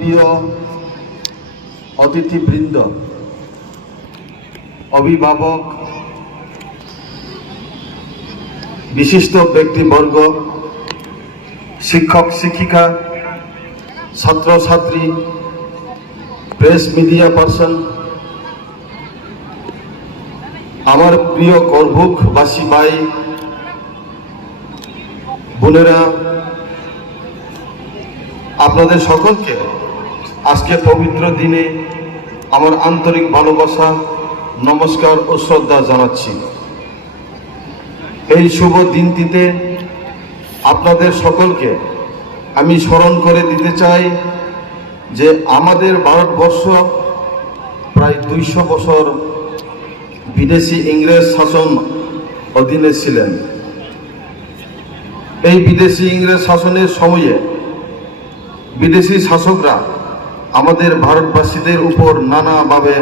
প্রিয় অতিথিবৃন্দ, অভিভাবক, বিশিষ্ট ব্যক্তিবর্গ, শিক্ষক শিক্ষিকা, ছাত্রছাত্রী, প্রেস মিডিয়া পার্সন, আমার প্রিয় করভুকবাসী ভাই বোনেরা, আপনাদের সকলকে আজকে পবিত্র দিনে আমার আন্তরিক ভালোবাসা, নমস্কার ও শ্রদ্ধা জানাচ্ছি। এই শুভ দিনটিতে আপনাদের সকলকে আমি স্মরণ করে দিতে চাই যে আমাদের ভারতবর্ষ প্রায় 200 বছর বিদেশি ইংরেজ শাসন অধীনে ছিলেন। এই বিদেশি ইংরেজ শাসনের সময়ে বিদেশি শাসকরা আমাদের ভারতবাসীদের উপর নানাভাবে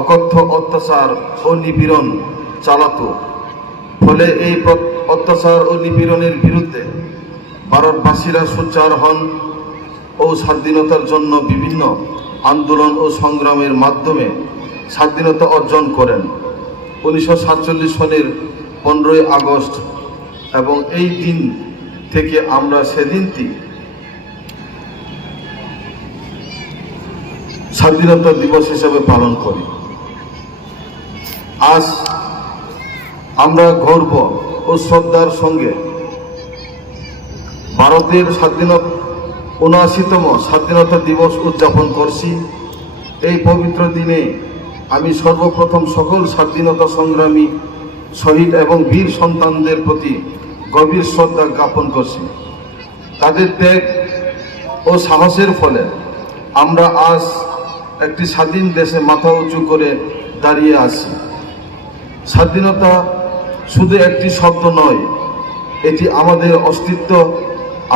অকথ্য অত্যাচার ও নিপীড়ন চালাতো। ফলে এই অত্যাচার ও নিপীড়নের বিরুদ্ধে ভারতবাসীরা সোচ্চার হন ও স্বাধীনতার জন্য বিভিন্ন আন্দোলন ও সংগ্রামের মাধ্যমে স্বাধীনতা অর্জন করেন। 1947 সনের 15ই আগস্ট এবং এই দিন থেকে আমরা সেদিনটি স্বাধীনতা দিবস হিসেবে পালন করি। আজ আমরা গর্ব ও শ্রদ্ধার সঙ্গে ভারতের 79তম স্বাধীনতা দিবস উদযাপন করছি। এই পবিত্র দিনে আমি সর্বপ্রথম সকল স্বাধীনতা সংগ্রামী, শহীদ এবং বীর সন্তানদের প্রতি গভীর শ্রদ্ধা জ্ঞাপন করছি। তাদের ত্যাগ ও সাহসের ফলে আমরা আজ একটি স্বাধীন দেশে মাথা উঁচু করে দাঁড়িয়ে আছি। স্বাধীনতা শুধু একটি শব্দ নয়, এটি আমাদের অস্তিত্ব,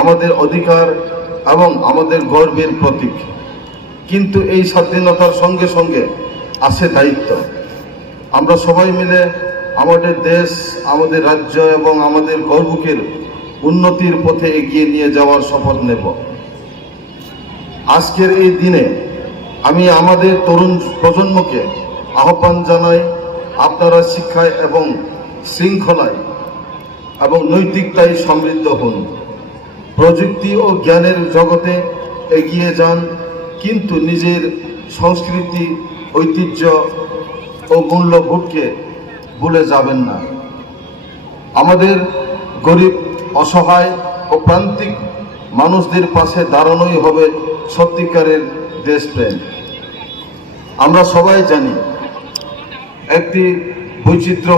আমাদের অধিকার এবং আমাদের গর্বের প্রতীক। কিন্তু এই স্বাধীনতার সঙ্গে সঙ্গে আছে দায়িত্ব। আমরা সবাই মিলে আমাদের দেশ, আমাদের রাজ্য এবং আমাদের গর্বকের উন্নতির পথে এগিয়ে নিয়ে যাওয়ার শপথ নেব। আজকের এই দিনে আমি আমাদের তরুণ প্রজন্মকে আহ্বান জানাই, আপনারা শিক্ষায় এবং শৃঙ্খলায় এবং নৈতিকতায় সমৃদ্ধ হন। প্রযুক্তি ও জ্ঞানের জগতে এগিয়ে যান, কিন্তু নিজের সংস্কৃতি, ঐতিহ্য ও মূল্যবোধকে ভুলে যাবেন না। আমাদের গরিব, অসহায় ও প্রান্তিক মানুষদের পাশে দাঁড়ানোই হবে সত্যিকারের দেশপ্রেম। আমরা সবাই জানি একটি বৈচিত্র্য